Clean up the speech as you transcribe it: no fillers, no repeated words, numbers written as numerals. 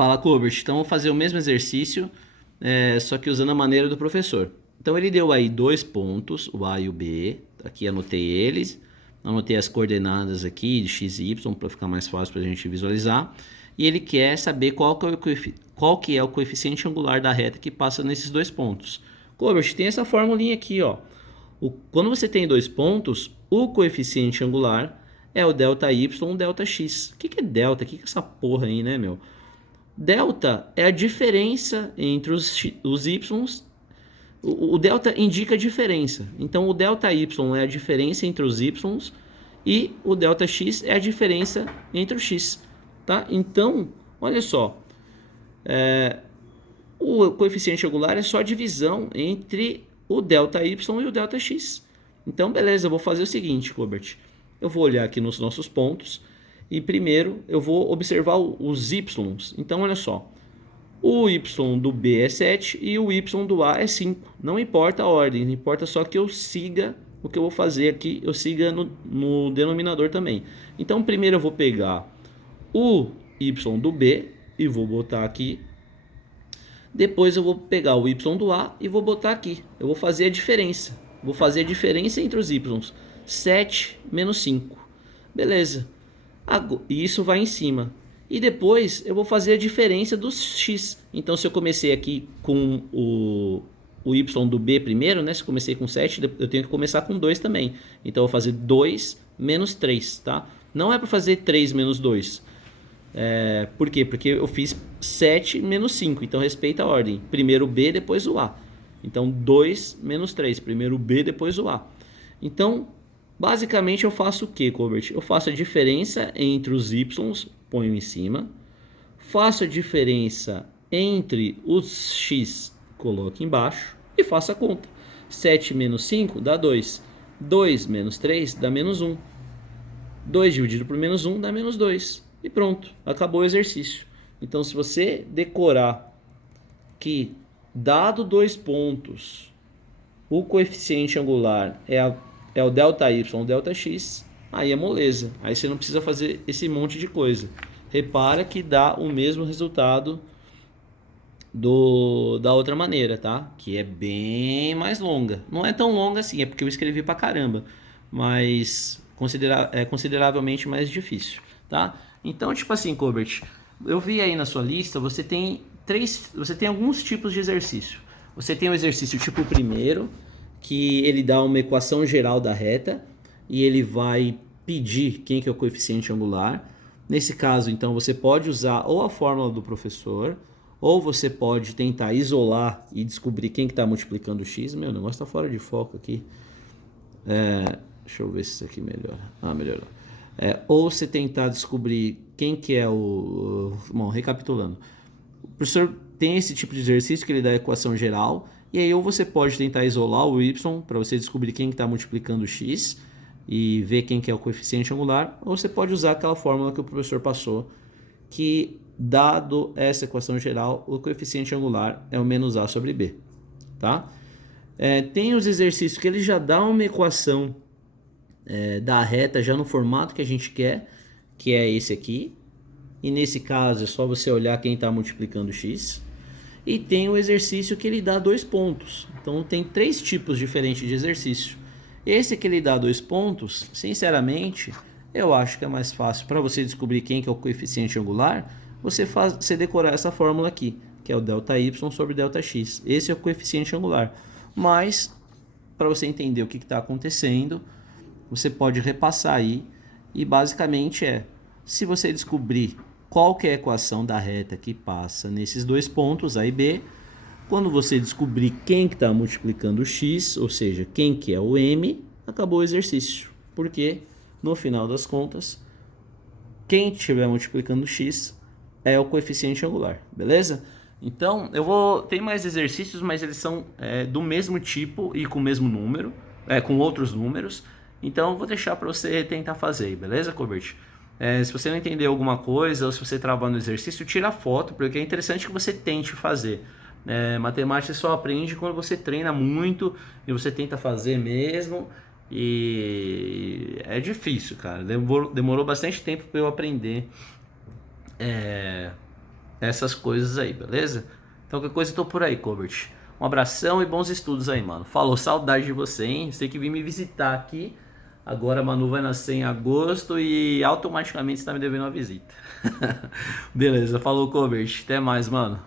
Fala, Colbert. Então, vou fazer o mesmo exercício, só que usando a maneira do professor. Então, ele deu aí dois pontos, o A e o B. Aqui anotei eles. Anotei as coordenadas aqui de x e y para ficar mais fácil para a gente visualizar. E ele quer saber qual que é o coeficiente angular da reta que passa nesses dois pontos. Colbert, tem essa formulinha aqui, ó. Quando você tem dois pontos, o coeficiente angular é o delta y ou delta x. O que é delta? O que é essa porra aí, né, meu? Delta é a diferença entre os y's. O delta indica a diferença. Então, o delta y é a diferença entre os y's e o delta x é a diferença entre o x. Tá? Então, olha só. O coeficiente angular é só a divisão entre o delta y e o delta x. Então, beleza, eu vou fazer o seguinte, Robert. Eu vou olhar aqui nos nossos pontos e primeiro eu vou observar os y's. Então, olha só. O y do B é 7 e o y do A é 5. Não importa a ordem, importa só que eu siga o que eu vou fazer aqui, eu siga no denominador também. Então, primeiro eu vou pegar o y do B e vou botar aqui. Depois eu vou pegar o y do A e vou botar aqui. Eu vou fazer a diferença. Vou fazer a diferença entre os y's. 7 menos 5. Beleza. E isso vai em cima. E depois eu vou fazer a diferença dos x. Então, se eu comecei aqui com o y do B primeiro, né? Se eu comecei com 7, eu tenho que começar com 2 também. Então, eu vou fazer 2 menos 3, tá? Não é para fazer 3 menos 2. Por quê? Porque eu fiz 7 menos 5. Então, respeita a ordem. Primeiro o B, depois o A. Então, 2 menos 3. Primeiro o B, depois o A. Então, basicamente, eu faço o que, Colbert? Eu faço a diferença entre os y's, ponho em cima. Faço a diferença entre os x, coloco embaixo. E faço a conta. 7 menos 5 dá 2. 2 menos 3 dá menos 1. 2 dividido por menos 1 dá menos 2. E pronto, acabou o exercício. Então, se você decorar que, dado dois pontos, o coeficiente angular é o delta y ou delta x, aí é moleza. Aí você não precisa fazer esse monte de coisa. Repara que dá o mesmo resultado da outra maneira, tá? Que é bem mais longa. Não é tão longa assim, é porque eu escrevi pra caramba. Mas é consideravelmente mais difícil, tá? Então, tipo assim, Colbert, eu vi aí na sua lista, você tem alguns tipos de exercício. Você tem o exercício tipo primeiro, que ele dá uma equação geral da reta e ele vai pedir quem que é o coeficiente angular. Nesse caso, então, você pode usar ou a fórmula do professor, ou você pode tentar isolar e descobrir quem que está multiplicando o x. Meu, o negócio está fora de foco aqui. Deixa eu ver se isso aqui melhora. Melhorou. Ou você tentar descobrir quem que é Bom, recapitulando. O professor tem esse tipo de exercício que ele dá a equação geral, e aí ou você pode tentar isolar o y para você descobrir quem está multiplicando o x e ver quem que é o coeficiente angular, ou você pode usar aquela fórmula que o professor passou, que dado essa equação geral, o coeficiente angular é o menos a sobre b. Tá? Tem os exercícios que ele já dá uma equação da reta já no formato que a gente quer, que é esse aqui. E nesse caso é só você olhar quem está multiplicando x. E tem o exercício que ele dá dois pontos. Então tem três tipos diferentes de exercício. Esse que ele dá dois pontos, sinceramente, eu acho que é mais fácil para você descobrir quem que é o coeficiente angular, você decorar essa fórmula aqui, que é o delta y sobre delta x. Esse é o coeficiente angular. Mas, para você entender o que está acontecendo, você pode repassar aí e basicamente se você descobrir qual que é a equação da reta que passa nesses dois pontos, A e B, quando você descobrir quem que está multiplicando o x, ou seja, quem que é o m, acabou o exercício. Porque, no final das contas, quem estiver multiplicando o x é o coeficiente angular, beleza? Então, tem mais exercícios, mas eles são do mesmo tipo e com o mesmo número, com outros números. Então, eu vou deixar para você tentar fazer, beleza, Colbert? Se você não entender alguma coisa ou se você travar no exercício, tira foto, porque é interessante que você tente fazer. Matemática só aprende quando você treina muito e você tenta fazer mesmo. E é difícil, cara. Demorou bastante tempo para eu aprender essas coisas aí, beleza? Então qualquer coisa eu tô por aí, Colbert. Um abração e bons estudos aí, mano. Falou, saudade de você, hein? Você que vir me visitar aqui. Agora a Manu vai nascer em agosto e automaticamente você tá me devendo uma visita. Beleza, falou, Colbert. Até mais, mano.